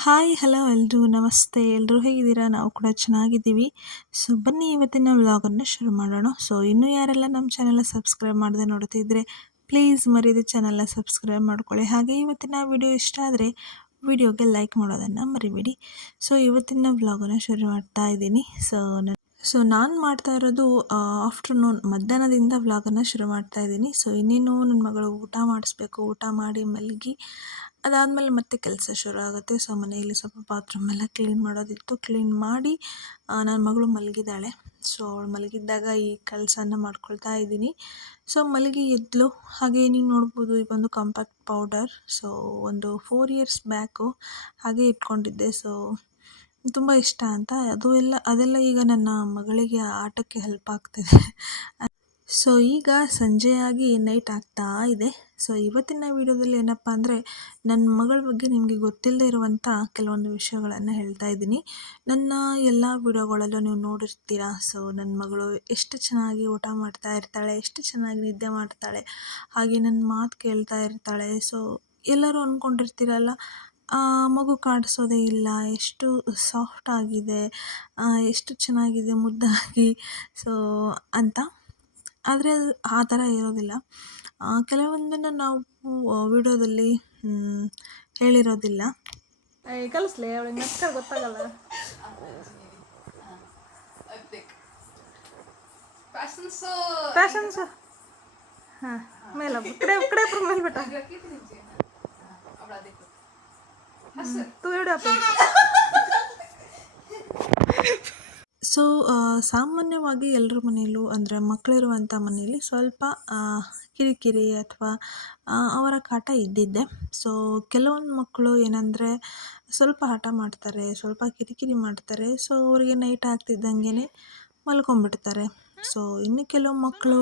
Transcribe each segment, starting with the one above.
Hi, hello ಎಲ್ಲರೂ ನಮಸ್ತೆ. ಎಲ್ಲರೂ ಹೇಗಿದ್ದೀರಾ? ನಾವು ಕೂಡ ಚೆನ್ನಾಗಿದ್ದೀವಿ. ಸೊ, ಬನ್ನಿ ಇವತ್ತಿನ ವ್ಲಾಗನ್ನು ಶುರು ಮಾಡೋಣ. ಸೊ, ಇನ್ನೂ ಯಾರೆಲ್ಲ ನಮ್ಮ ಚಾನೆಲ್ನ ಸಬ್ಸ್ಕ್ರೈಬ್ ಮಾಡದೆ ನೋಡ್ತಿದ್ರೆ ಪ್ಲೀಸ್ ಮರೀದೆ ಚಾನೆಲ್ನ ಸಬ್ಸ್ಕ್ರೈಬ್ ಮಾಡ್ಕೊಳ್ಳಿ. ಹಾಗೆ ಇವತ್ತಿನ ವಿಡಿಯೋ ಇಷ್ಟ ಆದರೆ, ವಿಡಿಯೋಗೆ ಲೈಕ್ ಮಾಡೋದನ್ನು ಮರಿಬೇಡಿ. ಸೊ, ಇವತ್ತಿನ ವ್ಲಾಗನ್ನು ಶುರು ಮಾಡ್ತಾ ಇದ್ದೀನಿ. ಸೊ ಸೊ, ನಾನು ಮಾಡ್ತಾ ಇರೋದು ಆಫ್ಟರ್ನೂನ್, ಮಧ್ಯಾಹ್ನದಿಂದ ವ್ಲಾಗನ್ನು ಶುರು ಮಾಡ್ತಾ ಇದ್ದೀನಿ. ಸೊ, ಇನ್ನೇನು ನನ್ನ ಮಗಳು ಊಟ ಮಾಡಿಸ್ಬೇಕು. ಊಟ ಮಾಡಿ ಮಲಗಿ ಅದಾದಮೇಲೆ ಮತ್ತೆ ಕೆಲಸ ಶುರು ಆಗುತ್ತೆ. ಸೊ, ಮನೆಯಲ್ಲಿ ಸ್ವಲ್ಪ ಬಾತ್ರೂಮ್ ಎಲ್ಲ ಕ್ಲೀನ್ ಮಾಡೋದಿತ್ತು. ಕ್ಲೀನ್ ಮಾಡಿ ನನ್ನ ಮಗಳು ಮಲಗಿದ್ದಾಳೆ. ಸೊ ಅವಳು ಮಲಗಿದ್ದಾಗ ಈ ಕೆಲಸನ ಮಾಡ್ಕೊಳ್ತಾ ಇದ್ದೀನಿ. ಸೊ ಮಲಗಿ ಎದ್ಲು. ಹಾಗೆ ನೀವು ನೋಡ್ಬೋದು ಈ ಒಂದು ಕಾಂಪ್ಯಾಕ್ಟ್ ಪೌಡರ್ ಸೊ ಒಂದು ಫೋರ್ ಇಯರ್ಸ್ ಬ್ಯಾಕು ಹಾಗೆ ಇಟ್ಕೊಂಡಿದ್ದೆ. ಸೊ ತುಂಬ ಇಷ್ಟ ಅಂತ. ಅದು ಎಲ್ಲ, ಅದೆಲ್ಲ ಈಗ ನನ್ನ ಮಗಳಿಗೆ ಆಟಕ್ಕೆ ಹೆಲ್ಪ್ ಆಗ್ತಿದೆ. ಸೊ ಈಗ ಸಂಜೆಯಾಗಿ ನೈಟ್ ಆಗ್ತಾ ಇದೆ. ಸೊ ಇವತ್ತಿನ ವಿಡಿಯೋದಲ್ಲಿ ಏನಪ್ಪ ಅಂದರೆ ನನ್ನ ಮಗಳ ಬಗ್ಗೆ ನಿಮಗೆ ಗೊತ್ತಿಲ್ಲದೆ ಇರುವಂಥ ಕೆಲವೊಂದು ವಿಷಯಗಳನ್ನು ಹೇಳ್ತಾ ಇದ್ದೀನಿ. ನನ್ನ ಎಲ್ಲ ವಿಡಿಯೋಗಳಲ್ಲೂ ನೀವು ನೋಡಿರ್ತೀರಾ. ಸೊ ನನ್ನ ಮಗಳು ಎಷ್ಟು ಚೆನ್ನಾಗಿ ಊಟ ಮಾಡ್ತಾ ಇರ್ತಾಳೆ, ಎಷ್ಟು ಚೆನ್ನಾಗಿ ನಿದ್ದೆ ಮಾಡ್ತಾಳೆ, ಹಾಗೆ ನನ್ನ ಮಾತು ಕೇಳ್ತಾ ಇರ್ತಾಳೆ. ಸೊ ಎಲ್ಲರೂ ಅಂದ್ಕೊಂಡಿರ್ತೀರಲ್ಲ ಮಗು ಕಾಡಿಸೋದೇ ಇಲ್ಲ, ಎಷ್ಟು ಸಾಫ್ಟ್ ಆಗಿದೆ ಎಷ್ಟು ಚೆನ್ನಾಗಿದೆ ಮುದ್ದಾಗಿ. ಸೊ ಅಂತ. ಆದರೆ ಅದು ಆ ಥರ ಇರೋದಿಲ್ಲ. ಕೆಲವೊಂದನ್ನು ನಾವು ವಿಡಿಯೋದಲ್ಲಿ ಹೇಳಿರೋದಿಲ್ಲ. ಕಲಿಸ್ಲಿ, ಅವಳಿಗೆ ನಕ್ಕ ಗೊತ್ತಾಗಲ್ಲ. ಫ್ಯಾಷನ್ಸ್ ಹಾಂ, ಮೇಲೆ ಕಡೆ ಕಡೆ ಮೇಲೆ ಬಿಟ್ಟ. तू ಸೊ ಸಾಮಾನ್ಯವಾಗಿ ಎಲ್ಲರ ಮನೆಯಲ್ಲೂ ಅಂದರೆ ಮಕ್ಕಳಿರುವಂಥ ಮನೆಯಲ್ಲಿ ಸ್ವಲ್ಪ ಕಿರಿಕಿರಿ ಅಥವಾ ಅವರ ಕಾಟ ಇದ್ದಿದ್ದೆ. ಸೊ ಕೆಲವೊಂದು ಮಕ್ಕಳು ಏನಂದರೆ ಸ್ವಲ್ಪ ಹಠ ಮಾಡ್ತಾರೆ, ಸ್ವಲ್ಪ ಕಿರಿಕಿರಿ ಮಾಡ್ತಾರೆ. ಸೊ ಅವರಿಗೆ ನೈಟ್ ಆಗ್ತಿದ್ದಂಗೆ ಮಲ್ಕೊಂಡ್ಬಿಡ್ತಾರೆ. ಸೊ ಇನ್ನು ಕೆಲವು ಮಕ್ಕಳು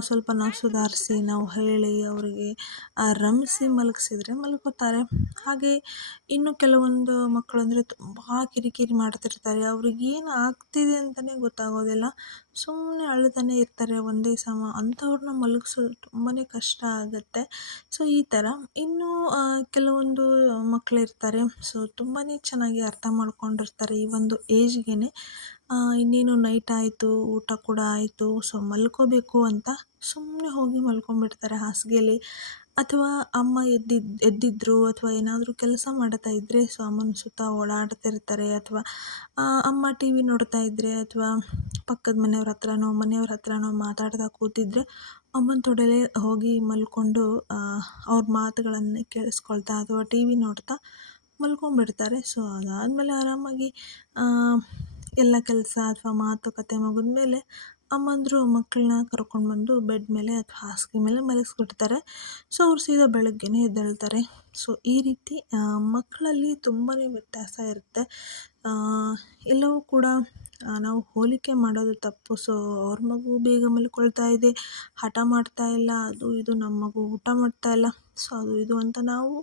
ಸ್ವಲ್ಪ ನಾವು ಸುಧಾರಿಸಿ, ನಾವು ಹೇಳಿ ಅವರಿಗೆ ರಮಿಸಿ ಮಲಗಿಸಿದ್ರೆ ಮಲ್ಕೋತಾರೆ ಹಾಗೆ ಇನ್ನು ಕೆಲವೊಂದು ಮಕ್ಕಳು ಅಂದರೆ ತುಂಬ ಕಿರಿಕಿರಿ ಮಾಡ್ತಿರ್ತಾರೆ. ಏನು ಆಗ್ತಿದೆ ಅಂತಲೇ ಗೊತ್ತಾಗೋದಿಲ್ಲ. ಸುಮ್ಮನೆ ಅಳ್ತಾನೆ ಇರ್ತಾರೆ. ಒಂದೇ ಸಮ, ಅಂಥವ್ರನ್ನ ಮಲಗಿಸೋದು ತುಂಬಾ ಕಷ್ಟ ಆಗುತ್ತೆ. ಸೊ ಈ ಥರ. ಇನ್ನೂ ಕೆಲವೊಂದು ಮಕ್ಕಳಿರ್ತಾರೆ ಸೊ ತುಂಬಾ ಚೆನ್ನಾಗಿ ಅರ್ಥ ಮಾಡ್ಕೊಂಡಿರ್ತಾರೆ ಈ ಒಂದು ಏಜ್ಗೆ ಇನ್ನೇನು ನೈಟ್ ಆಯಿತು, ಊಟ ಕೂಡ ಆಯಿತು ಸೊ ಮಲ್ಕೋಬೇಕು ಅಂತ ಸುಮ್ಮನೆ ಹೋಗಿ ಮಲ್ಕೊಂಡ್ಬಿಡ್ತಾರೆ ಹಾಸಿಗೆಯಲ್ಲಿ ಅಥವಾ ಅಮ್ಮ ಎದ್ದಿದ್ದು ಎದ್ದಿದ್ರು ಅಥವಾ ಏನಾದರೂ ಕೆಲಸ ಮಾಡ್ತಾ ಇದ್ದರೆ ಸೊ ಅಮ್ಮನ ಸುತ್ತ ಓಡಾಡ್ತಿರ್ತಾರೆ ಅಥವಾ ಅಮ್ಮ ಟಿ ವಿ ನೋಡ್ತಾ ಇದ್ದರೆ ಅಥವಾ ಪಕ್ಕದ ಮನೆಯವ್ರ ಹತ್ರನೋ ಮನೆಯವ್ರ ಹತ್ರನೋ ಮಾತಾಡ್ತಾ ಕೂತಿದ್ರೆ ಅಮ್ಮನ ತೊಡೆಲೇ ಹೋಗಿ ಮಲ್ಕೊಂಡು ಅವ್ರ ಮಾತುಗಳನ್ನು ಕೇಳಿಸ್ಕೊಳ್ತಾ ಅಥವಾ ಟಿ ವಿ ನೋಡ್ತಾ ಮಲ್ಕೊಂಡ್ಬಿಡ್ತಾರೆ. ಸೊ ಅದಾದಮೇಲೆ ಆರಾಮಾಗಿ ಎಲ್ಲ ಕೆಲಸ ಅಥವಾ ಮಾತುಕತೆ ಮುಗಿದ್ಮೇಲೆ ಅಮ್ಮಂದಿರು ಮಕ್ಕಳನ್ನ ಕರ್ಕೊಂಡು ಬಂದು ಬೆಡ್ ಮೇಲೆ ಅಥವಾ ಹಾಸಿಗೆ ಮೇಲೆ ಮಲಗಿಸ್ಬಿಡ್ತಾರೆ ಸೊ ಅವ್ರು ಸೀದಾ ಬೆಳಗ್ಗೆನೇ ಎದ್ದೇಳ್ತಾರೆ. ಸೊ ಈ ರೀತಿ ಮಕ್ಕಳಲ್ಲಿ ತುಂಬಾ ವ್ಯತ್ಯಾಸ ಇರುತ್ತೆ. ಎಲ್ಲವೂ ಕೂಡ ನಾವು ಹೋಲಿಕೆ ಮಾಡೋದು ತಪ್ಪು. ಸೊ ಅವ್ರ ಮಗು ಬೇಗ ಮಲ್ಕೊಳ್ತಾ ಇದೆ, ಹಠ ಮಾಡ್ತಾ ಇಲ್ಲ, ಅದು ಇದು ನಮ್ಮ ಮಗು ಊಟ ಮಾಡ್ತಾ ಇಲ್ಲ. ಸೊ ಅದು ಇದು ಅಂತ ನಾವು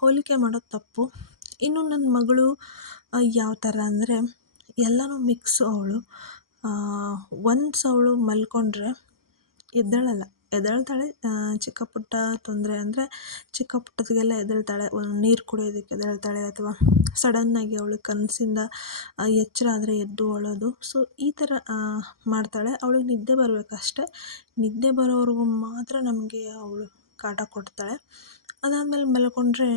ಹೋಲಿಕೆ ಮಾಡೋದು ತಪ್ಪು. ಇನ್ನು ನನ್ನ ಮಗಳು ಯಾವ ಥರ ಅಂದರೆ, ಎಲ್ಲನೂ ಮಿಕ್ಸ್ ಅವಳು. ಒನ್ಸ್ ಅವಳು ಮಲ್ಕೊಂಡ್ರೆ ಎದ್ದೇಳಲ್ಲ. ಎದ್ದೇಳ್ತಾಳೆ ಚಿಕ್ಕ ಪುಟ್ಟ ತೊಂದರೆ ಅಂದರೆ, ಚಿಕ್ಕ ಎದ್ದೇಳ್ತಾಳೆ. ಒಂದು ನೀರು ಕುಡಿಯೋದಕ್ಕೆ ಎದಳ್ತಾಳೆ ಅಥವಾ ಸಡನ್ನಾಗಿ ಅವಳು ಕನಸಿಂದ ಎಚ್ಚರ ಆದರೆ ಎದ್ದು ಅಳೋದು. ಸೊ ಈ ಥರ ಮಾಡ್ತಾಳೆ. ಅವಳಿಗೆ ನಿದ್ದೆ ಬರಬೇಕಷ್ಟೆ. ನಿದ್ದೆ ಬರೋವರೆಗೂ ಮಾತ್ರ ನಮಗೆ ಅವಳು ಕಾಟ ಕೊಡ್ತಾಳೆ. ಅದಾದಮೇಲೆ ಮಲ್ಕೊಂಡ್ರೆ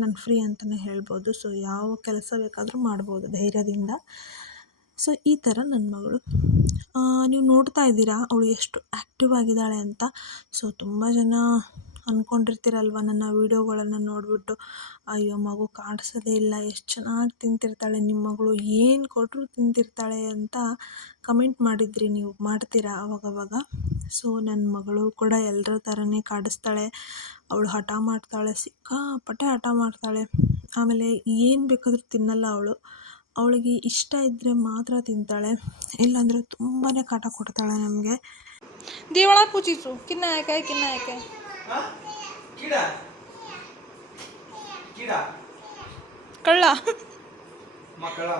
ನಾನು ಫ್ರೀ ಅಂತಲೇ ಹೇಳ್ಬೋದು. ಸೊ ಯಾವ ಕೆಲಸ ಬೇಕಾದರೂ ಮಾಡ್ಬೋದು ಧೈರ್ಯದಿಂದ. ಸೊ ಈ ಥರ ನನ್ನ ಮಗಳು. ನೀವು ನೋಡ್ತಾ ಇದ್ದೀರಾ? ಅವಳು ಎಷ್ಟು ಆ್ಯಕ್ಟಿವ್ ಆಗಿದ್ದಾಳೆ ಅಂತ. ಸೊ ತುಂಬ ಜನ ಅಂದ್ಕೊಂಡಿರ್ತೀರಲ್ವ ನನ್ನ ವೀಡಿಯೋಗಳನ್ನು ನೋಡಿಬಿಟ್ಟು. ಅಯ್ಯೋ, ಮಗು ಕಾಣಿಸೋದೇ ಇಲ್ಲ. ಎಷ್ಟು ಚೆನ್ನಾಗಿ ತಿಂತಿರ್ತಾಳೆ ನಿಮ್ಮ ಮಗಳು. ಏನು ಕೊಟ್ಟರು ತಿಂತಿರ್ತಾಳೆ ಅಂತ ಕಮೆಂಟ್ ಮಾಡಿದ್ರಿ ನೀವು. ಮಾಡ್ತೀರಾ ಅವಾಗವಾಗ? ಸೊ ನನ್ನ ಮಗಳು ಕೂಡ ಎಲ್ಲರ ಥರನೇ ಕಾಡಿಸ್ತಾಳೆ. ಅವಳು ಹಠ ಮಾಡ್ತಾಳೆ ಸಿಕ್ಕಾಪಟ್ಟೆ ಹಠ ಮಾಡ್ತಾಳೆ. ಆಮೇಲೆ ಏನು ಬೇಕಾದರೂ ತಿನ್ನಲ್ಲ ಅವಳು. ಅವಳಿಗೆ ಇಷ್ಟ ಇದ್ದರೆ ಮಾತ್ರ ತಿಂತಾಳೆ. ಇಲ್ಲಾಂದರೆ ತುಂಬಾ ಕಾಟ ಕೊಡ್ತಾಳೆ ನಮಗೆ. ದೇವಳ ಪೂಜಿಸು. ಕಿನ್ನ ಯಾಕೆ ಕಿನ್ನ ಯಾಕೆ? ಕಳ್ಳ. ಮಕ್ಕಳ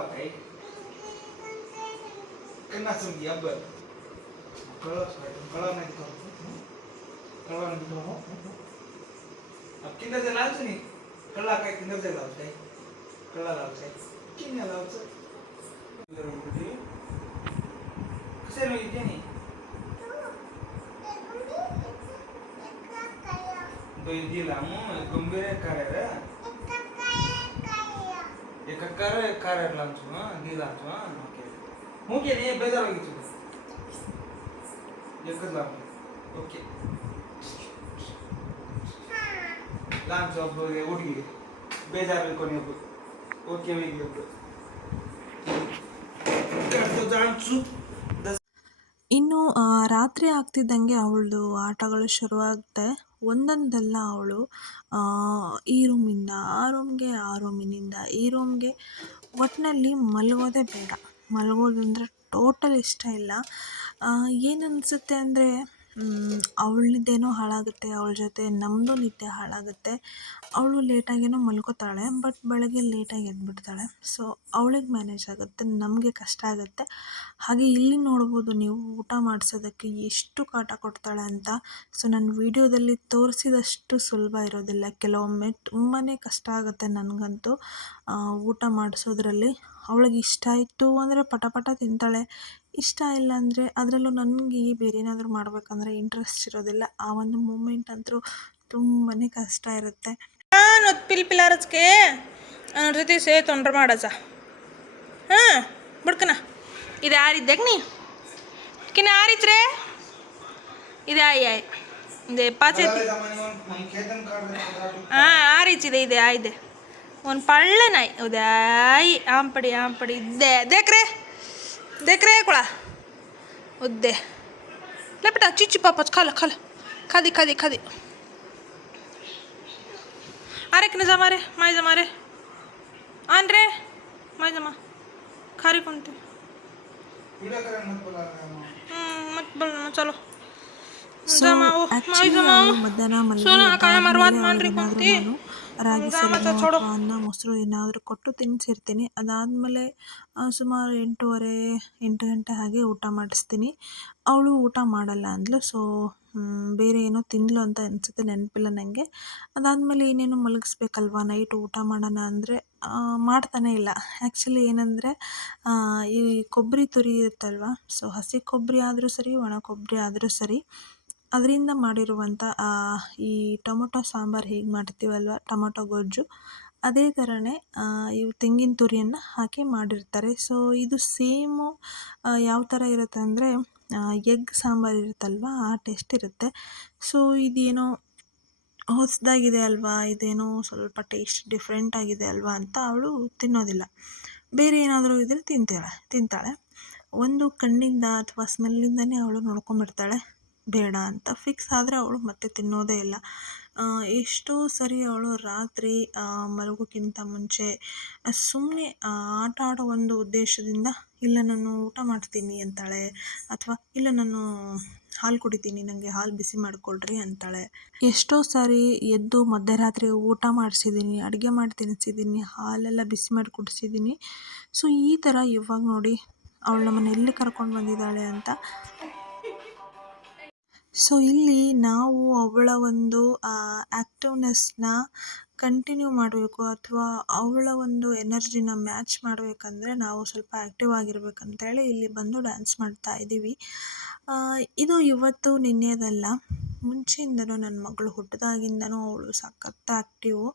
mau kita jalan sini कल्ला काय किंदर जाय लावताय कल्ला लावताय किने लावचं कसे मी इथे नाही तो ಇದಿಲ್ಲ ಗಂಭೀರ ಕಾರ್ಯಾರ एक कार कार लांचू हां दी लांचू हां ओके मुके नाही ಲಾಂಚ್ ಹೋಗ್ಬೋದು ಊಟಿಗೆ ಬೇಜಾರು ಕೊನೆ ಓಕೆ ಹೋಗಿ ಇನ್ನು ರಾತ್ರಿ ಆಗ್ತಿದ್ದಂಗೆ ಅವಳದು ಆಟಗಳು ಶುರುವಾಗುತ್ತೆ. ಒಂದೊಂದೆಲ್ಲ ಅವಳು ಈ ರೂಮಿಂದ ಆ ರೂಮ್ಗೆ ಆ ರೂಮಿನಿಂದ ಈ ರೂಮ್ಗೆ ಒಟ್ಟಿನಲ್ಲಿ ಮಲಗೋದೇ ಬೇಡ. ಮಲಗೋದಂದ್ರೆ ಟೋಟಲ್ ಇಷ್ಟ ಇಲ್ಲ. ಏನು ಅನಿಸುತ್ತೆ ಅಂದರೆ ಅವಳ ನಿದ್ದೆನೂ ಹಾಳಾಗುತ್ತೆ, ಅವಳ ಜೊತೆ ನಮ್ಮದು ನಿದ್ದೆ ಹಾಳಾಗುತ್ತೆ. ಅವಳು ಲೇಟಾಗೇನೋ ಮಲ್ಕೋತಾಳೆ ಬಟ್ ಬೆಳಗ್ಗೆ ಲೇಟಾಗಿ ಎದ್ಬಿಡ್ತಾಳೆ. ಸೊ ಅವಳಿಗೆ ಮ್ಯಾನೇಜ್ ಆಗುತ್ತೆ, ನಮಗೆ ಕಷ್ಟ ಆಗುತ್ತೆ. ಹಾಗೆ ಇಲ್ಲಿ ನೋಡ್ಬೋದು ನೀವು ಊಟ ಮಾಡಿಸೋದಕ್ಕೆ ಎಷ್ಟು ಕಾಟ ಕೊಡ್ತಾಳೆ ಅಂತ. ಸೊ ನಾನು ವಿಡಿಯೋದಲ್ಲಿ ತೋರಿಸಿದಷ್ಟು ಸುಲಭ ಇರೋದಿಲ್ಲ. ಕೆಲವೊಮ್ಮೆ ತುಂಬಾ ಕಷ್ಟ ಆಗುತ್ತೆ ನನಗಂತೂ ಊಟ ಮಾಡಿಸೋದ್ರಲ್ಲಿ. ಅವಳಿಗೆ ಇಷ್ಟ ಆಯಿತು ಅಂದರೆ ಪಟ ಪಟ ತಿಂತಾಳೆ. ಇಷ್ಟ ಇಲ್ಲ ಅಂದರೆ ಅದರಲ್ಲೂ ನನಗೆ ಬೇರೆ ಏನಾದರೂ ಮಾಡಬೇಕಂದ್ರೆ ಇಂಟ್ರೆಸ್ಟ್ ಇರೋದಿಲ್ಲ. ಆ ಒಂದು ಮೂಮೆಂಟ್ ಅಂತೂ ತುಂಬಾ ಕಷ್ಟ ಇರುತ್ತೆ. ನಾನು ಪಿಲ್ ಪಿಲಾರಸ್ಗೆ ಅವ್ರ ಜೊತೆ ಸೇ ತೊಂದರೆ ಮಾಡಸ ಹಾಂ, ಬಿಡ್ಕನ. ಇದು ಯಾರಿದ್ದಾಗ ನೀ ಕಿನ್ನ ಯಾರಿದ್ರೆ ಇದೆ ಆಯ್ ಆಯ್. ಇದೆ ಪಾಚೈತಿ ಹಾಂ ಆ ರೀತಿ ಇದೆ, ಆಯ್ದೆ. ಒಂದು ಪಳ್ಳ ನಾಯಿ. ಉದಾಯಿ ಆಂಪಡಿ ಆಂಪಡಿ. ಇದ್ದೆ ದೇಕ್ರೆ. देख रहे हैं कुड़ा उदे ले बेटा चीची पापा खा ला खा ला खा दी खा दी खा दी अरे किने जमा रे माई जमा रे आन रे माई जमा खा रही कौन तू मत बोलना चलो जमा ओ माय जमा सोना काय मरवात मान रही कौन ರಾಗಿ ಅನ್ನ ಮೊಸರು ಏನಾದರೂ ಕೊಟ್ಟು ತಿನ್ನಿಸಿರ್ತೀನಿ ಅದಾದಮೇಲೆ ಸುಮಾರು ಎಂಟೂವರೆ ಎಂಟು ಗಂಟೆ ಹಾಗೆ ಊಟ ಮಾಡಿಸ್ತೀನಿ. ಅವಳು ಊಟ ಮಾಡಲ್ಲ ಅಂದಳು ಸೊ ಬೇರೆ ಏನೋ ತಿನ್ನಲು ಅಂತ ಅನಿಸುತ್ತೆ ನೆನಪಿಲ್ಲ ನನಗೆ ಅದಾದಮೇಲೆ ಏನೇನು ಮಲಗಿಸ್ಬೇಕಲ್ವಾ? ನೈಟ್ ಊಟ ಮಾಡೋಣ ಅಂದರೆ ಮಾಡ್ತಾನೆ ಇಲ್ಲ. ಆ್ಯಕ್ಚುಲಿ ಏನಂದರೆ ಈ ಕೊಬ್ಬರಿ ತುರಿ ಇರುತ್ತಲ್ವ? ಸೊ ಹಸಿ ಕೊಬ್ಬರಿ ಆದರೂ ಸರಿ ಒಣ ಕೊಬ್ಬರಿ ಆದರೂ ಸರಿ. ಅದರಿಂದ ಮಾಡಿರುವಂಥ ಈ ಟೊಮೊಟೊ ಸಾಂಬಾರು ಹೇಗೆ ಮಾಡ್ತೀವಲ್ವ, ಟೊಮೊಟೊ ಗೊಜ್ಜು, ಅದೇ ಥರನೇ ಇವು ತೆಂಗಿನ ತುರಿಯನ್ನು ಹಾಕಿ ಮಾಡಿರ್ತಾರೆ. ಸೊ ಇದು ಸೇಮು ಯಾವ ಥರ ಇರುತ್ತೆ ಅಂದರೆ ಎಗ್ ಸಾಂಬಾರು ಇರುತ್ತಲ್ವ, ಆ ಟೇಸ್ಟ್ ಇರುತ್ತೆ. ಸೊ ಇದೇನೋ ಹೊಸದಾಗಿದೆ ಅಲ್ವಾ, ಇದೇನೋ ಸ್ವಲ್ಪ ಟೇಸ್ಟ್ ಡಿಫ್ರೆಂಟ್ ಆಗಿದೆ ಅಲ್ವಾ ಅಂತ ಅವಳು ತಿನ್ನೋದಿಲ್ಲ. ಬೇರೆ ಏನಾದರೂ ಇದ್ದರೆ ತಿಂತಾಳೆ ತಿಂತಾಳೆ. ಒಂದು ಕಣ್ಣಿಂದ ಅಥವಾ ಸ್ಮೆಲ್ಲಿಂದನೇ ಅವಳು ನೋಡ್ಕೊಂಬಿಡ್ತಾಳೆ ಬೇಡ ಅಂತ ಫಿಕ್ಸ್ ಆದರೆ ಅವಳು ಮತ್ತೆ ತಿನ್ನೋದೇ ಇಲ್ಲ. ಎಷ್ಟೋ ಸರಿ ಅವಳು ರಾತ್ರಿ ಮಲಗೋಕ್ಕಿಂತ ಮುಂಚೆ ಸುಮ್ಮನೆ ಆಟ ಆಡೋ ಒಂದು ಉದ್ದೇಶದಿಂದ, ಇಲ್ಲ ನಾನು ಊಟ ಮಾಡ್ತೀನಿ ಅಂತಾಳೆ. ಅಥವಾ, ಇಲ್ಲ ನಾನು ಹಾಲು ಕುಡಿತೀನಿ ನನಗೆ ಹಾಲು ಬಿಸಿ ಮಾಡಿಕೊಡ್ರಿ ಅಂತಾಳೆ. ಎಷ್ಟೋ ಸಾರಿ ಎದ್ದು ಮಧ್ಯರಾತ್ರಿ ಊಟ ಮಾಡಿಸಿದ್ದೀನಿ ಅಡುಗೆ ಮಾಡಿ ತಿನ್ನಿಸಿದ್ದೀನಿ ಹಾಲೆಲ್ಲ ಬಿಸಿ ಮಾಡಿ ಕುಡಿಸಿದ್ದೀನಿ ಸೊ, ಈ ಥರ ಇವಾಗ ನೋಡಿ, ಅವಳು ನಮ್ಮನ್ನು ಎಲ್ಲಿ ಕರ್ಕೊಂಡು ಬಂದಿದ್ದಾಳೆ ಅಂತ ಸೊ ಇಲ್ಲಿ ನಾವು ಅವಳ ಒಂದು ಆ್ಯಕ್ಟಿವ್ನೆಸ್ನ ಕಂಟಿನ್ಯೂ ಮಾಡಬೇಕು ಅಥವಾ ಅವಳ ಒಂದು ಎನರ್ಜಿನ ಮ್ಯಾಚ್ ಮಾಡಬೇಕಂದ್ರೆ ನಾವು ಸ್ವಲ್ಪ ಆ್ಯಕ್ಟಿವ್ ಆಗಿರ್ಬೇಕಂತೇಳಿ ಇಲ್ಲಿ ಬಂದು ಡ್ಯಾನ್ಸ್ ಮಾಡ್ತಾ ಇದ್ದೀವಿ. ಇದು ಇವತ್ತು ನಿನ್ನೆದಲ್ಲ. ಮುಂಚೆಯಿಂದನೂ ನನ್ನ ಮಗಳು ಹುಟ್ಟಿದಾಗಿಂದನೂ ಅವಳು ಸಖತ್ತು ಆ್ಯಕ್ಟಿವು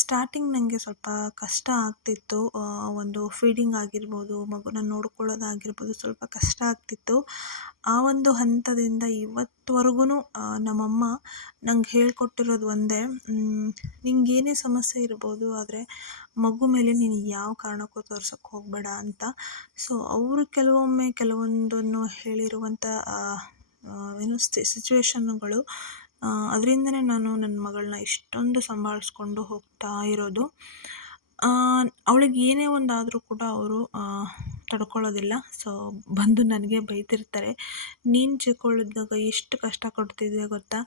ಸ್ಟಾರ್ಟಿಂಗ್ ನನಗೆ ಸ್ವಲ್ಪ ಕಷ್ಟ ಆಗ್ತಿತ್ತು. ಒಂದು ಫೀಡಿಂಗ್ ಆಗಿರ್ಬೋದು, ಮಗುನ ನೋಡ್ಕೊಳ್ಳೋದಾಗಿರ್ಬೋದು ಸ್ವಲ್ಪ ಕಷ್ಟ ಆಗ್ತಿತ್ತು. ಆ ಒಂದು ಹಂತದಿಂದ ಇವತ್ತುವರೆಗೂ ನಮ್ಮಮ್ಮ ನಂಗೆ ಹೇಳ್ಕೊಟ್ಟಿರೋದು ಒಂದೇ ನಿಂಗೆ ಏನೇ ಸಮಸ್ಯೆ ಇರ್ಬೋದು, ಆದರೆ ಮಗು ಮೇಲೆ ನೀನು ಯಾವ ಕಾರಣಕ್ಕೂ ತೋರ್ಸೋಕ್ಕೆ ಹೋಗಬೇಡ ಅಂತ. ಸೊ ಅವರು ಕೆಲವೊಮ್ಮೆ ಕೆಲವೊಂದನ್ನು ಹೇಳಿರುವಂಥ ಏನು ಸಿಚುವೇಶನ್ನುಗಳು ಅದರಿಂದನೇ ನಾನು ನನ್ನ ಮಗಳನ್ನ ಇಷ್ಟೊಂದು ಸಂಭಾಳಿಸ್ಕೊಂಡು ಹೋಗ್ತಾ ಇರೋದು. ಅವಳಿಗೆ ಏನೇ ಒಂದಾದರೂ ಕೂಡ ಅವರು ತಡ್ಕೊಳ್ಳೋದಿಲ್ಲ. ಸೊ ಬಂದು ನನಗೆ ಬೈತಿರ್ತಾರೆ. ನೀನು ಚಿಕ್ಕವಳಿದ್ದಾಗ ಎಷ್ಟು ಕಷ್ಟ ಕೊಡ್ತಿದ್ದೆ ಗೊತ್ತಾ?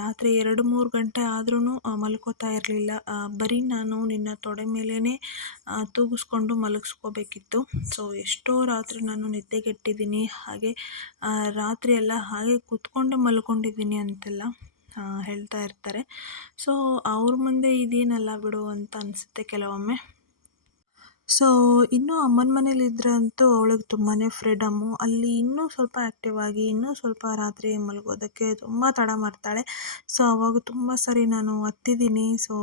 ರಾತ್ರಿ ಎರಡು ಮೂರು ಗಂಟೆ ಆದ್ರೂ ಮಲ್ಕೋತಾ ಇರಲಿಲ್ಲ. ಬರೀ ನಾನು ನಿನ್ನ ತೊಡೆ ಮೇಲೇ ತೂಗಿಸ್ಕೊಂಡು ಮಲಗಿಸ್ಕೋಬೇಕಿತ್ತು. ಸೊ ಎಷ್ಟೋ ರಾತ್ರಿ ನಾನು ನಿದ್ದೆಗೆಟ್ಟಿದ್ದೀನಿ. ಹಾಗೆ ರಾತ್ರಿ ಎಲ್ಲ ಹಾಗೆ ಕೂತ್ಕೊಂಡೆ ಮಲ್ಕೊಂಡಿದ್ದೀನಿ ಅಂತೆಲ್ಲ ಹೇಳ್ತಾ ಇರ್ತಾರೆ. ಸೊ ಅವ್ರ ಮುಂದೆ ಇದೇನಲ್ಲ ಬಿಡು ಅಂತ ಅನಿಸುತ್ತೆ ಕೆಲವೊಮ್ಮೆ. ಸೊ ಇನ್ನೂ ಅಮ್ಮನ ಮನೇಲಿದ್ರೆ ಅಂತೂ ಅವಳಿಗೆ ತುಂಬಾ ಫ್ರೀಡಮ್ಮು ಅಲ್ಲಿ ಇನ್ನೂ ಸ್ವಲ್ಪ ಆ್ಯಕ್ಟಿವ್ ಆಗಿ, ಇನ್ನೂ ಸ್ವಲ್ಪ ರಾತ್ರಿ ಮಲಗೋದಕ್ಕೆ ತುಂಬ ತಡ ಮಾಡ್ತಾಳೆ. ಸೊ ಅವಾಗ ತುಂಬ ಸರಿ ನಾನು ಹತ್ತಿದ್ದೀನಿ ಸೊ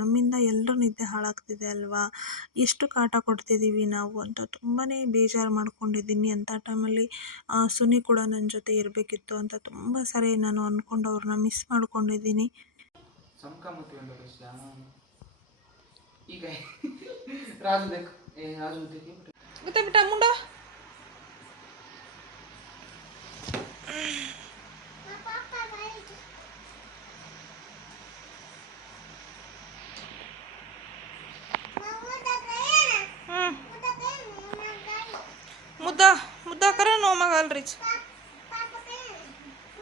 ನಮ್ಮಿಂದ ಎಲ್ಲರೂ ನಿದ್ದೆ ಹಾಳಾಗ್ತಿದೆ ಅಲ್ವಾ? ಎಷ್ಟು ಕಾಟ ಕೊಡ್ತಿದ್ದೀವಿ ನಾವು ಅಂತ ತುಂಬಾ ಬೇಜಾರು ಮಾಡ್ಕೊಂಡಿದ್ದೀನಿ. ಅಂಥ ಟೈಮಲ್ಲಿ ಸುನಿ ಕೂಡ ನನ್ನ ಜೊತೆ ಇರಬೇಕಿತ್ತು ಅಂತ ತುಂಬ ಸರಿ ನಾನು ಅಂದ್ಕೊಂಡು ಅವ್ರನ್ನ ಮಿಸ್ ಮಾಡ್ಕೊಂಡಿದ್ದೀನಿ ಚಮಕ ಮತ್ತು ಒಂದು ಈಗ ರಾಜು ದೇಕ್ ಏ ರಾಜು ದೇಕ್ ಗೊತ್ತಾ ಬಿಟ್ಟ ಮುಂಡ ಹ್ಞೂ ಮುದ್ದ ಮುದ್ದ ಕರ ನೋ ಮಗ ಅಲ್ರಿ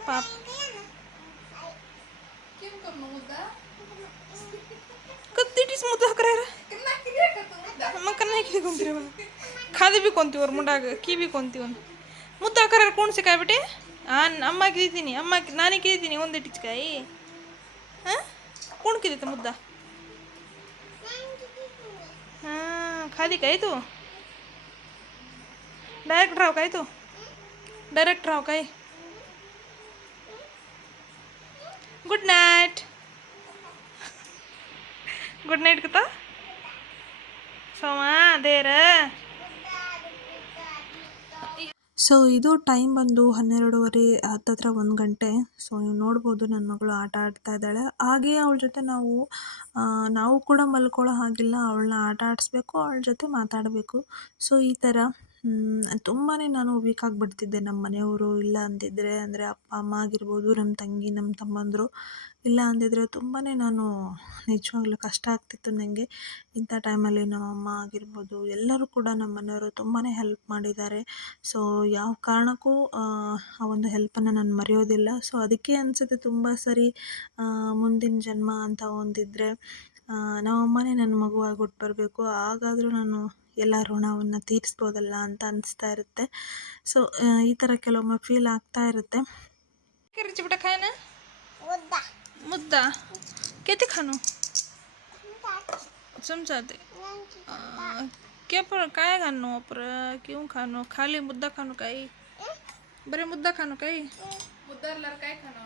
ಪಾಪ ಕತ್ತಿಟ್ಟಿಸ್ ಮುದ್ದ ಹಾಕ್ರ ನಮ್ಮ ಕನ್ನ ಕಿಡಿಕೊಂತೀರವ ಖಾದಿ ಬಿ ಕೊಂತೀವ್ರ ಮುಂಡಾಗ ಕೀ ಬಿ ಕೊಂತೀವ ಮುದ್ದ ಹಾಕರ ಕುಣ್ಸಿ ಕಾಯ್ಬಿಟ್ಟು ಹಾಂ ಅಮ್ಮ ಕಿದಿತೀನಿ ಅಮ್ಮ ನಾನೇ ಕಿದಿತೀನಿ ಒಂದು ಇಟ್ಟಿಚ್ಕಾಯಿ ಹಾಂ ಕುಣ್ ಕಿದೀತ ಮುದ್ದ ಹಾಂ ಖಾದಿ ಕಾಯ್ತು ಡೈರೆಕ್ಟ್ ರಾವ್ ಕಾಯ್ತು ಡೈರೆಕ್ಟ್ ರಾವ್ ಕಾಯ್ ಗುಡ್ ನೈಟ್ ಗುಡ್ ನೈಟ್ ಕತಾ ದೇರ. ಸೊ ಇದು ಟೈಮ್ ಬಂದು ಹನ್ನೆರಡೂವರೆ ಹತ್ತತ್ರ ಒಂದು ಗಂಟೆ. ಸೊ ನೀವು ನೋಡ್ಬೋದು ನನ್ನ ಮಗಳು ಆಟ ಆಡ್ತಾ ಇದ್ದಾಳೆ. ಹಾಗೆ ಅವಳ ಜೊತೆ ನಾವು ನಾವು ಕೂಡ ಮಲ್ಕೊಳ್ಳೋ ಹಾಗಿಲ್ಲ. ಅವಳನ್ನ ಆಟ ಆಡಿಸ್ಬೇಕು, ಅವಳ ಜೊತೆ ಮಾತಾಡಬೇಕು. ಸೊ ಈ ಥರ ತುಂಬಾ ನಾನು ವೀಕ್ ಆಗಿಬಿಡ್ತಿದ್ದೆ ನಮ್ಮ ಮನೆಯವರು. ಇಲ್ಲ ಅಂದಿದ್ದರೆ ಅಂದರೆ ಅಪ್ಪ, ಅಮ್ಮ ಆಗಿರ್ಬೋದು ನಮ್ಮ ತಂಗಿ ನಮ್ಮ ತಮ್ಮಂದರು. ಇಲ್ಲ ಅಂದಿದ್ದರೆ ತುಂಬಾ ನಾನು ನಿಜವಾಗ್ಲೂ ಕಷ್ಟ ಆಗ್ತಿತ್ತು ನನಗೆ ಇಂಥ ಟೈಮಲ್ಲಿ ನಮ್ಮ ಅಮ್ಮ ಆಗಿರ್ಬೋದು, ಎಲ್ಲರೂ ಕೂಡ ನಮ್ಮ ಮನೆಯವರು ತುಂಬಾ ಹೆಲ್ಪ್ ಮಾಡಿದ್ದಾರೆ. ಸೊ ಯಾವ ಕಾರಣಕ್ಕೂ, ಆ ಒಂದು ಹೆಲ್ಪನ್ನು ನಾನು ಮರೆಯೋದಿಲ್ಲ. ಸೊ ಅದಕ್ಕೆ ಅನಿಸುತ್ತೆ ತುಂಬ ಸರಿ ಮುಂದಿನ ಜನ್ಮ ಅಂತ ಒಂದಿದ್ರೆ ನಮ್ಮ ಅಮ್ಮನೇ ನನ್ನ ಮಗುವಾಗಿ ಹುಟ್ಟು ಬರಬೇಕು. ಹಾಗಾದರೂ ನಾನು ಎಲ್ಲ ಋಣವನ್ನು ತೀರಿಸ್ಬೋದಲ್ಲ ಅಂತ ಅನಿಸ್ತಾ ಇರುತ್ತೆ. ಸೊ ಈ ಥರ ಕೆಲವೊಮ್ಮೆ ಫೀಲ್ ಆಗ್ತಾ ಇರುತ್ತೆ. ರುಚಿಬಿಟ ಮುದ್ದಾ. ಕೆತಿ ಖಾನು? ಚಮಚಾತೆ ಕೆಪರ ಕಾಯ ಖಾನು ಅಪರ ಕ್ಯೂ ಖಾನು ಖಾಲಿ ಮುದ್ದ ಖಾನು ಕೈ? ಬರೀ ಮುದ್ದ ಖಾನು ಕೈ? ಮುದ್ದ ಕಾಯಿ ಖಾನು?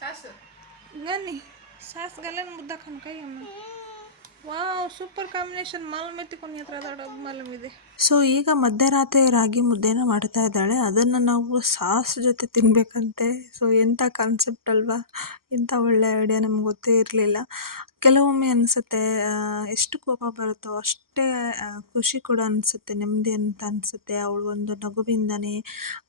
ಸಾಸು? ಗನ್ನಿ ಸಾಸ್ ಮುದ್ದ ಖಾನು ಕೈ ಅಮ್ಮ? ವಾವ್ ಸೂಪರ್ ಕಾಂಬಿನೇಷನ್ ಮಾಲ್ ಎತ್ತಿಕೊಂಡು ಹತ್ರ ಮಾಲಮ್ ಇದೆ ಸೊ ಈಗ ಮಧ್ಯರಾತ್ರಿ ರಾಗಿ ಮುದ್ದೆನ ಮಾಡ್ತಾ ಇದ್ದಾಳೆ. ಅದನ್ನು ನಾವು ಸಾಸ್ ಜೊತೆ ತಿನ್ನಬೇಕಂತೆ ಸೊ ಎಂಥ ಕಾನ್ಸೆಪ್ಟ್ ಅಲ್ವಾ? ಎಂಥ ಒಳ್ಳೆ ಐಡಿಯಾ ನಮ್ಗೆ ಗೊತ್ತೇ ಇರಲಿಲ್ಲ. ಕೆಲವೊಮ್ಮೆ ಅನಿಸುತ್ತೆ ಎಷ್ಟು ಕೋಪ ಬರುತ್ತೋ ಅಷ್ಟೇ ಆ, ಖುಷಿ ಕೂಡ ಅನಿಸುತ್ತೆ ನೆಮ್ಮದಿ ಅಂತ ಅನಿಸುತ್ತೆ. ಅವಳು ಒಂದು ನಗುವಿಂದನೇ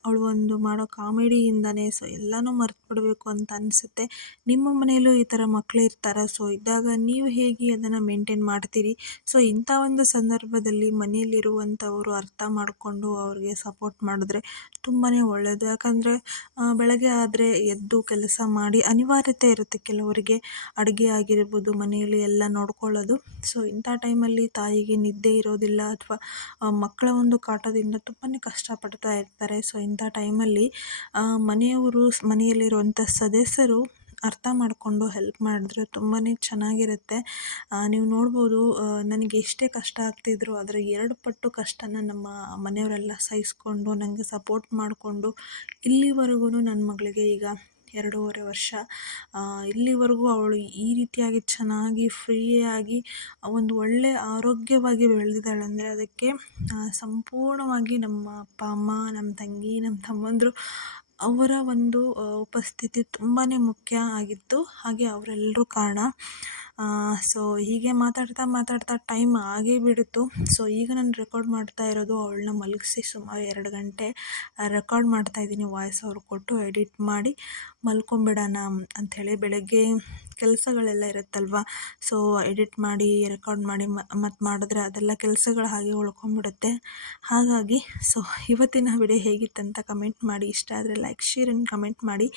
ಅವಳು ಒಂದು ಮಾಡೋ ಕಾಮಿಡಿಯಿಂದನೇ ಸೊ ಎಲ್ಲನೂ ಮರ್ತು ಬಿಡಬೇಕು ಅಂತ ಅನಿಸುತ್ತೆ. ನಿಮ್ಮ ಮನೆಯಲ್ಲೂ ಈ ಥರ ಮಕ್ಕಳು ಇರ್ತಾರೆ? ಸೊ ಇದ್ದಾಗ ನೀವು ಹೇಗೆ ಅದನ್ನು ಮೇಂಟೈನ್ ಮಾಡ್ತೀರಿ? ಸೊ ಇಂಥ ಒಂದು ಸಂದರ್ಭದಲ್ಲಿ ಮನೆಯಲ್ಲಿರುವಂಥವರು ಅರ್ಥ ಮಾಡಿಕೊಂಡು ಅವ್ರಿಗೆ ಸಪೋರ್ಟ್ ಮಾಡಿದ್ರೆ ತುಂಬಾ ಒಳ್ಳೆಯದು ಯಾಕಂದರೆ ಬೆಳಗ್ಗೆ ಆದರೆ ಎದ್ದು ಕೆಲಸ ಮಾಡಿ ಅನಿವಾರ್ಯತೆ ಇರುತ್ತೆ ಕೆಲವರಿಗೆ. ಅಡುಗೆ ಆಗಿರ್ಬೋದು ಮನೆಯಲ್ಲಿ ಎಲ್ಲ ನೋಡ್ಕೊಳ್ಳೋದು. ಸೊ ಇಂಥ ಟೈಮಲ್ಲಿ ತಾಯಿಗೆ ನಿದ್ದೆ ಇರೋದಿಲ್ಲ ಅಥವಾ ಮಕ್ಕಳ ಒಂದು ಕಾಟದಿಂದ ತುಂಬಾ ಕಷ್ಟಪಡ್ತಾ ಇರ್ತಾರೆ. ಸೊ ಇಂಥ ಟೈಮಲ್ಲಿ ಮನೆಯವರು ಮನೆಯಲ್ಲಿರುವಂಥ ಸದಸ್ಯರು ಅರ್ಥ ಮಾಡಿಕೊಂಡು ಹೆಲ್ಪ್ ಮಾಡಿದ್ರೆ ತುಂಬಾ ಚೆನ್ನಾಗಿರುತ್ತೆ. ನೀವು ನೋಡ್ಬೋದು ನನಗೆ ಎಷ್ಟೇ ಕಷ್ಟ ಆಗ್ತಿದ್ರು ಅದರ ಎರಡು ಪಟ್ಟು ಕಷ್ಟನ ನಮ್ಮ ಮನೆಯವರೆಲ್ಲ ಸಹಿಸ್ಕೊಂಡು ನನಗೆ ಸಪೋರ್ಟ್ ಮಾಡಿಕೊಂಡು ಇಲ್ಲಿವರೆಗೂ ನನ್ನ ಮಗಳಿಗೆ ಈಗ ಎರಡೂವರೆ ವರ್ಷ. ಇಲ್ಲಿವರೆಗೂ ಅವಳು ಈ ರೀತಿಯಾಗಿ ಚೆನ್ನಾಗಿ ಫ್ರೀಯಾಗಿ ಒಂದು ಒಳ್ಳೆ ಆರೋಗ್ಯವಾಗಿ ಬೆಳೆದಿದ್ದಾಳೆ ಅಂದರೆ ಅದಕ್ಕೆ ಸಂಪೂರ್ಣವಾಗಿ ನಮ್ಮ ಅಪ್ಪ, ಅಮ್ಮ, ನಮ್ಮ ತಂಗಿ, ನಮ್ಮ ತಮ್ಮಂದರು ಅವರ ಒಂದು ಉಪಸ್ಥಿತಿ ತುಂಬಾ ಮುಖ್ಯ ಆಗಿತ್ತು. ಹಾಗೆ ಅವರೆಲ್ಲರೂ ಕಾರಣ. ಸೊ ಹೀಗೆ ಮಾತಾಡ್ತಾ ಮಾತಾಡ್ತಾ ಟೈಮ್ ಆಗೇ ಬಿಡ್ತು. ಸೊ ಈಗ ನಾನು ರೆಕಾರ್ಡ್ ಮಾಡ್ತಾ ಇರೋದು ಅವಳನ್ನ ಮಲಗಿಸಿ ಸುಮಾರು ಎರಡು ಗಂಟೆ ರೆಕಾರ್ಡ್ ಮಾಡ್ತಾ ಇದ್ದೀನಿ ವಾಯ್ಸ್ ಅವ್ರು ಕೊಟ್ಟು ಎಡಿಟ್ ಮಾಡಿ ಮಲ್ಕೊಂಬಿಡೋಣ ಅಂಥೇಳಿ ಬೆಳಗ್ಗೆ ಕೆಲಸಗಳೆಲ್ಲ ಇರುತ್ತಲ್ವ ಸೊ ಎಡಿಟ್ ಮಾಡಿ ರೆಕಾರ್ಡ್ ಮಾಡಿ ಮತ್ತು ಮಾಡಿದ್ರೆ ಅದೆಲ್ಲ ಕೆಲಸಗಳು ಹಾಗೆ ಉಳ್ಕೊಂಬಿಡುತ್ತೆ ಹಾಗಾಗಿ ಸೊ ಇವತ್ತಿನ ವಿಡಿಯೋ ಹೇಗಿತ್ತಂತ ಕಮೆಂಟ್ ಮಾಡಿ ಇಷ್ಟ ಆದರೆ ಲೈಕ್ ಶೇರ್ ಆ್ಯಂಡ್ ಕಮೆಂಟ್ ಮಾಡಿ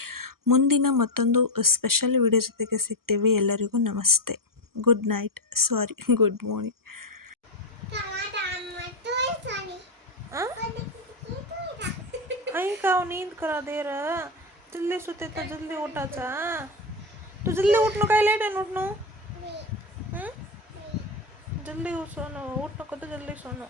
ಮುಂದಿನ ಮತ್ತೊಂದು ಸ್ಪೆಷಲ್ ವಿಡಿಯೋ ಜೊತೆಗೆ ಸಿಗ್ತೀವಿ ಎಲ್ಲರಿಗೂ ನಮಸ್ತೆ good night sorry good morning आई का नींद करा दे रहा जल्दी सोते तो जल्दी उठाचा तू जल्दी उठणं काय लेट आहे ना उठणं हं? जल्दी उठ सोनं उठ नको तर जल्दी सोनं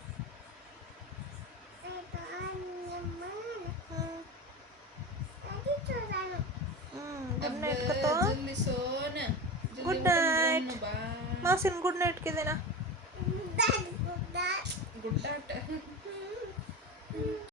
गुड नाईट करतो जल्दी सो ना गुड नाईट मासीन गुड नाईट केले ना गुड नाईट